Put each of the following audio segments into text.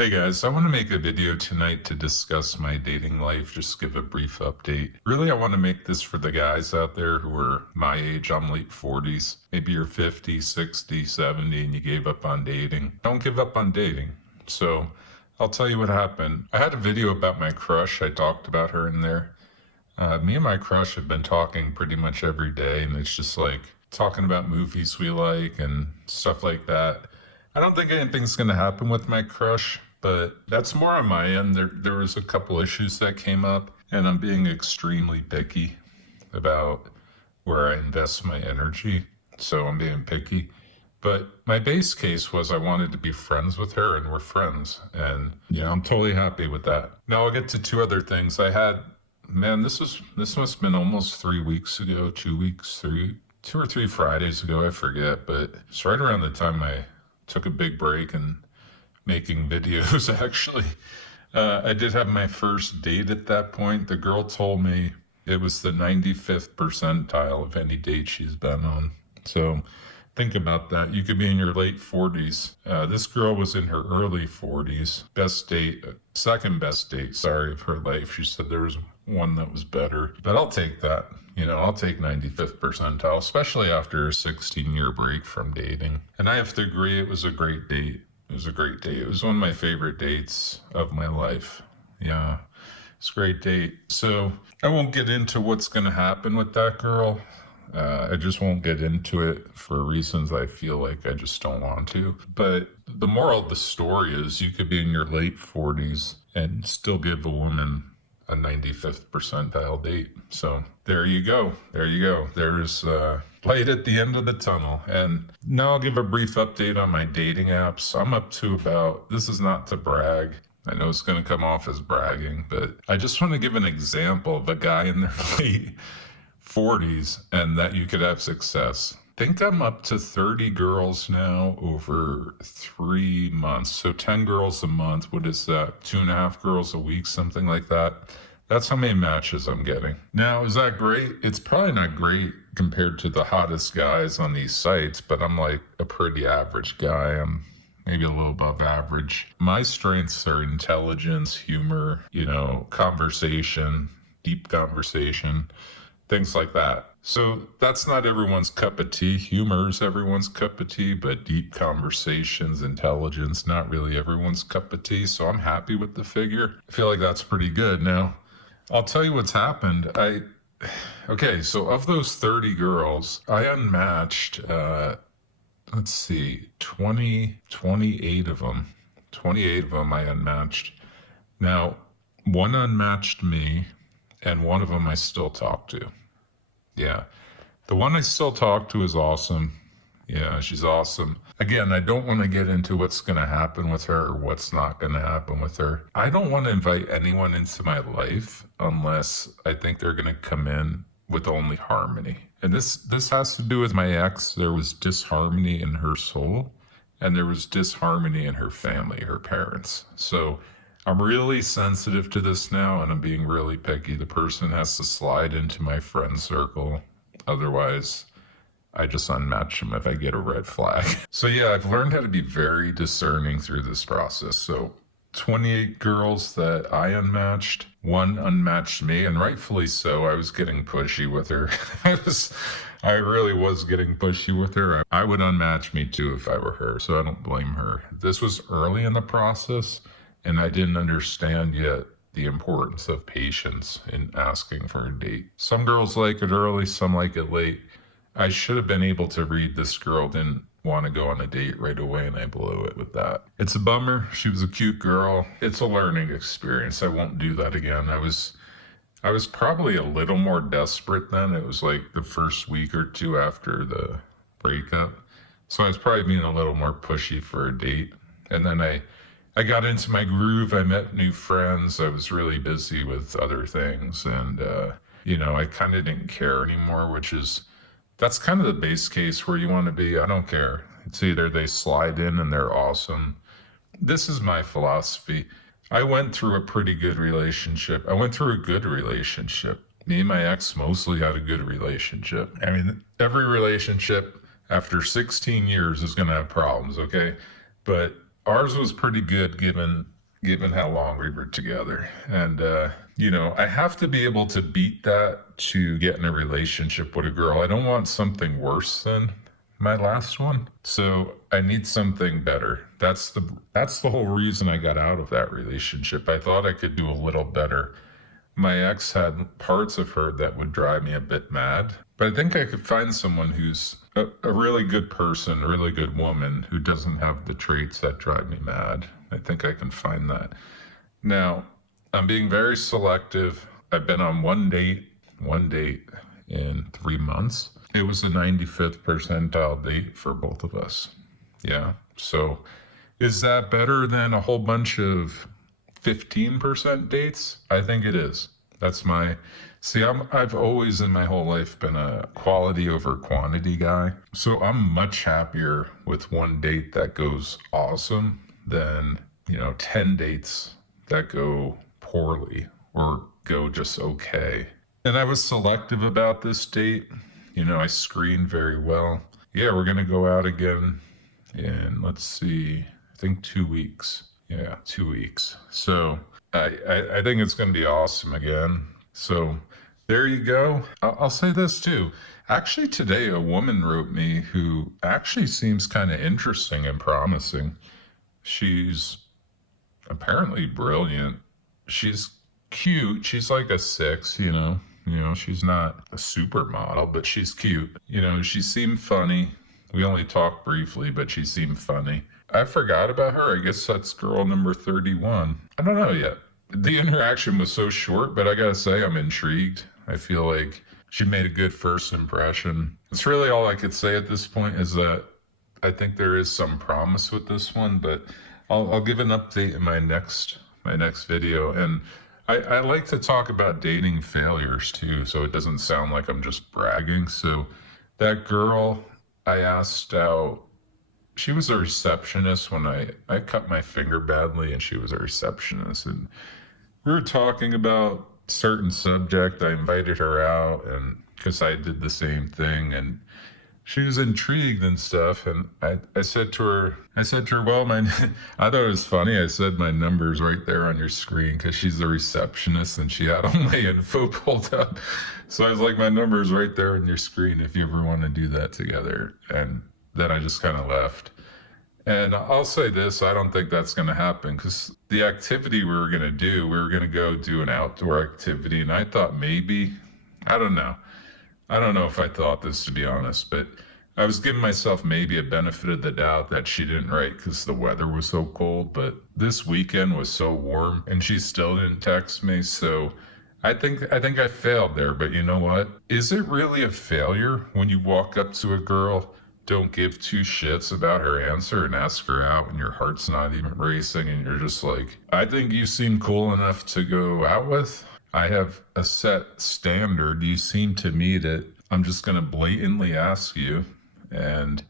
Hey guys, I want to make a video tonight to discuss my dating life, just give a brief update. Really, I want to make this for the guys out there who are my age. I'm late 40s. Maybe you're 50, 60, 70, and you gave up on dating. Don't give up on dating. So I'll tell you what happened. I had a video about my crush. I talked about her in there. Me and my crush have been talking pretty much every day, and it's just like talking about movies we like and stuff like that. I don't think anything's going to happen with my crush, but that's more on my end. There was a couple issues that came up, and I'm being extremely picky about where I invest my energy. So I'm being picky. But my base case was I wanted to be friends with her, and we're friends. And, I'm totally happy with that. Now I'll get to two other things. This must have been almost 3 weeks ago, 2 weeks, 2 or 3 Fridays ago, I forget. But it's right around the time I took a big break and making videos, actually. I did have my first date at that point. The girl told me it was the 95th percentile of any date she's been on. So think about that. You could be in your late 40s. This girl was in her early 40s. Second best date, sorry, of her life. She said there was one that was better. But I'll take that. I'll take 95th percentile, especially after a 16-year break from dating. And I have to agree, it was a great date. It was a great date. It was one of my favorite dates of my life. Yeah, it's a great date. So I won't get into what's going to happen with that girl. I just won't get into it for reasons I feel like I just don't want to. But the moral of the story is you could be in your late 40s and still give a woman a 95th percentile date. So there you go. There you go. There's light at the end of the tunnel. And now I'll give a brief update on my dating apps. I'm up to this is not to brag. I know it's going to come off as bragging, but I just want to give an example of a guy in their late 40s and that you could have success. I think I'm up to 30 girls now over 3 months. So 10 girls a month. What is that? 2.5 girls a week, something like that. That's how many matches I'm getting. Now, is that great? It's probably not great compared to the hottest guys on these sites, but I'm like a pretty average guy. I'm maybe a little above average. My strengths are intelligence, humor, conversation, deep conversation, things like that. So that's not everyone's cup of tea. Humor is everyone's cup of tea, but deep conversations, intelligence, not really everyone's cup of tea. So I'm happy with the figure. I feel like that's pretty good. Now, I'll tell you what's happened. Okay, so of those 30 girls, I unmatched, 28 of them. 28 of them I unmatched. Now, one unmatched me, and one of them I still talk to. Yeah. The one I still talk to is awesome. Yeah, she's awesome. Again, I don't want to get into what's going to happen with her or what's not going to happen with her. I don't want to invite anyone into my life unless I think they're going to come in with only harmony. And this has to do with my ex. There was disharmony in her soul, and there was disharmony in her family, her parents. So I'm really sensitive to this now, and I'm being really picky. The person has to slide into my friend circle. Otherwise, I just unmatch them if I get a red flag. So yeah, I've learned how to be very discerning through this process. So 28 girls that I unmatched, one unmatched me, and rightfully so. I was getting pushy with her. I really was getting pushy with her. I would unmatch me too if I were her, so I don't blame her. This was early in the process, and I didn't understand yet the importance of patience in asking for a date. Some girls like it early, some like it late. I should have been able to read this girl didn't want to go on a date right away, and I blew it with that. It's a bummer. She was a cute girl. It's a learning experience. I won't do that again. I was probably a little more desperate then. It was like the first week or two after the breakup. So I was probably being a little more pushy for a date. And then I got into my groove. I met new friends. I was really busy with other things. And, I kind of didn't care anymore, that's kind of the base case where you want to be. I don't care. It's either they slide in and they're awesome. This is my philosophy. I went through a pretty good relationship. I went through a good relationship. Me and my ex mostly had a good relationship. I mean, every relationship after 16 years is going to have problems, okay? But Ours was pretty good given how long we were together. And I have to be able to beat that to get in a relationship with a girl. I don't want something worse than my last one. So I need something better. That's the whole reason I got out of that relationship. I thought I could do a little better. My ex had parts of her that would drive me a bit mad, but I think I could find someone who's a really good person, a really good woman who doesn't have the traits that drive me mad. I think I can find that. Now, I'm being very selective. I've been on one date in 3 months. It was a 95th percentile date for both of us. Yeah. So is that better than a whole bunch of 15% dates? I think it is. That's my see. I've always in my whole life been a quality over quantity guy. So I'm much happier with one date that goes awesome than 10 dates that go poorly or go just okay. And I was selective about this date. I screened very well. Yeah, we're gonna go out again in, let's see, I think 2 weeks. Yeah, 2 weeks. So I think it's going to be awesome again. So there you go. I'll say this too. Actually, today a woman wrote me who actually seems kind of interesting and promising. She's apparently brilliant. She's cute. She's like a 6, she's not a supermodel, but she's cute. She seemed funny. We only talked briefly, but she seemed funny. I forgot about her. I guess that's girl number 31. I don't know yet. The interaction was so short, but I gotta say, I'm intrigued. I feel like she made a good first impression. It's really all I could say at this point is that I think there is some promise with this one, but I'll give an update in my next video. And I like to talk about dating failures too, so it doesn't sound like I'm just bragging. So that girl I asked out, she was a receptionist when I cut my finger badly, and she was a receptionist. And we were talking about certain subject. I invited her out, and because I did the same thing, and she was intrigued and stuff. And I said to her, well, I thought it was funny. I said, my number's right there on your screen, because she's the receptionist and she had all my info pulled up. So I was like, my number's right there on your screen if you ever want to do that together. And then I just kind of left. And I'll say this, I don't think that's going to happen, because the activity we were going to go do an outdoor activity. And I thought maybe, I don't know if I thought this, to be honest, but I was giving myself maybe a benefit of the doubt that she didn't write because the weather was so cold. But this weekend was so warm and she still didn't text me. So I think I failed there. But you know what? Is it really a failure when you walk up to a girl, don't give two shits about her answer, and ask her out, and your heart's not even racing, and you're just like, I think you seem cool enough to go out with. I have a set standard. You seem to me that I'm just going to blatantly ask you, and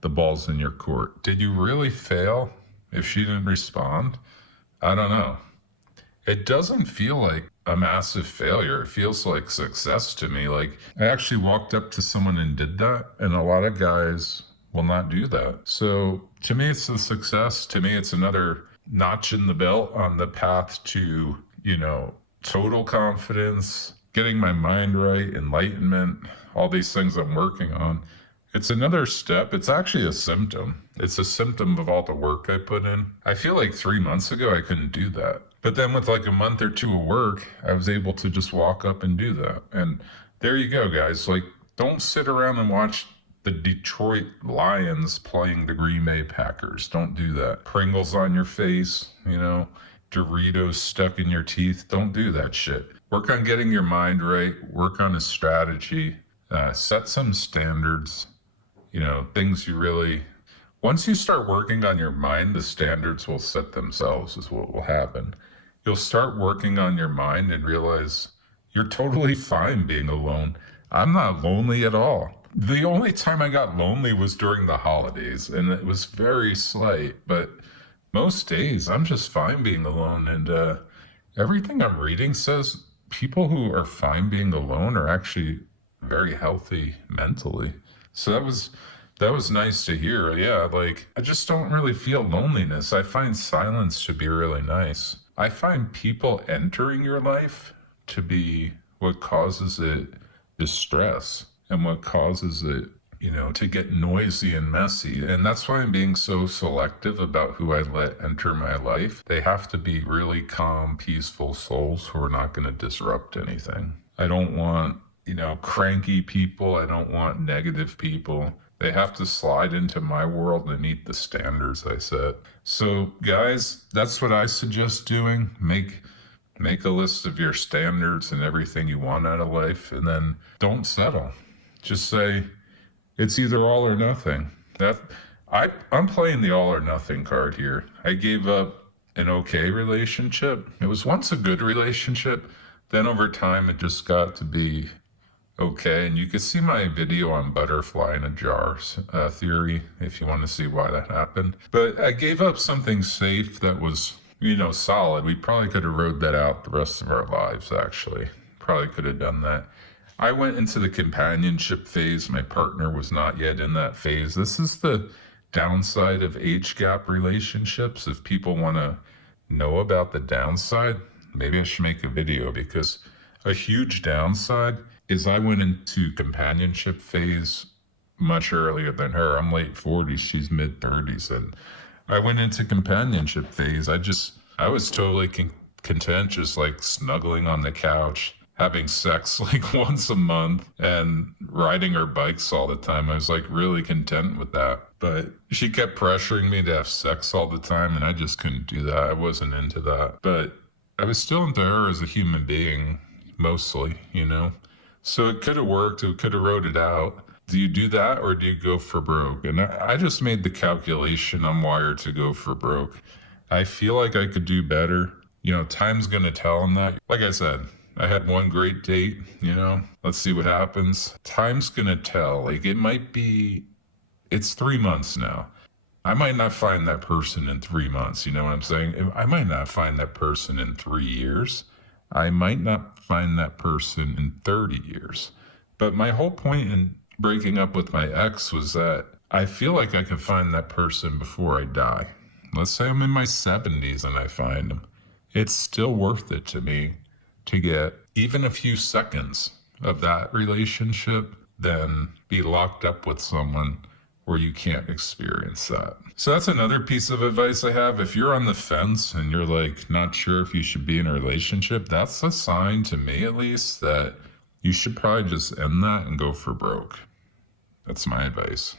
the ball's in your court. Did you really fail if she didn't respond? I don't know. It doesn't feel like a massive failure. It feels like success to me. Like, I actually walked up to someone and did that, and a lot of guys will not do that. So to me, it's a success. To me, it's another notch in the belt on the path to, total confidence, getting my mind right, enlightenment, all these things I'm working on. It's another step. It's actually a symptom. It's a symptom of all the work I put in. I feel like 3 months ago, I couldn't do that. But then with like a month or two of work, I was able to just walk up and do that. And there you go, guys. Like, don't sit around and watch the Detroit Lions playing the Green Bay Packers. Don't do that. Pringles on your face, Doritos stuck in your teeth. Don't do that shit. Work on getting your mind right. Work on a strategy. Set some standards. Things you really... Once you start working on your mind, the standards will set themselves, is what will happen. You'll start working on your mind and realize you're totally fine being alone. I'm not lonely at all. The only time I got lonely was during the holidays, and it was very slight, but most days I'm just fine being alone. And everything I'm reading says people who are fine being alone are actually very healthy mentally. So That was nice to hear. Yeah, like, I just don't really feel loneliness. I find silence to be really nice. I find people entering your life to be what causes it is stress and what causes it, to get noisy and messy. And that's why I'm being so selective about who I let enter my life. They have to be really calm, peaceful souls who are not going to disrupt anything. I don't want, cranky people. I don't want negative people. They have to slide into my world and meet the standards I set. So, guys, that's what I suggest doing. Make a list of your standards and everything you want out of life, and then don't settle. Just say it's either all or nothing. I'm playing the all or nothing card here. I gave up an okay relationship. It was once a good relationship. Then over time, it just got to be okay. And you can see my video on butterfly in a jar theory if you want to see why that happened. But I gave up something safe that was, solid. We probably could have rode that out the rest of our lives, actually. Probably could have done that. I went into the companionship phase. My partner was not yet in that phase. This is the downside of age gap relationships. If people want to know about the downside, maybe I should make a video, because a huge downside is I went into companionship phase much earlier than her. I'm late 40s, she's mid 30s, and I went into companionship phase. I was totally content, just like snuggling on the couch, having sex like once a month, and riding our bikes all the time. I was like really content with that. But she kept pressuring me to have sex all the time, and I just couldn't do that. I wasn't into that. But I was still into her as a human being, mostly, So it could have worked. It could have rode it out. Do you do that, or do you go for broke? And I just made the calculation. I'm wired to go for broke. I feel like I could do better. Time's going to tell on that. Like I said, I had one great date, let's see what happens. Time's going to tell. Like, it's 3 months now. I might not find that person in 3 months. You know what I'm saying? I might not find that person in 3 years. I might not find that person in 30 years. But my whole point in breaking up with my ex was that I feel like I could find that person before I die. Let's say I'm in my 70s and I find him. It's still worth it to me to get even a few seconds of that relationship than be locked up with someone where you can't experience that. So that's another piece of advice I have. If you're on the fence and you're like not sure if you should be in a relationship, that's a sign, to me at least, that you should probably just end that and go for broke. That's my advice.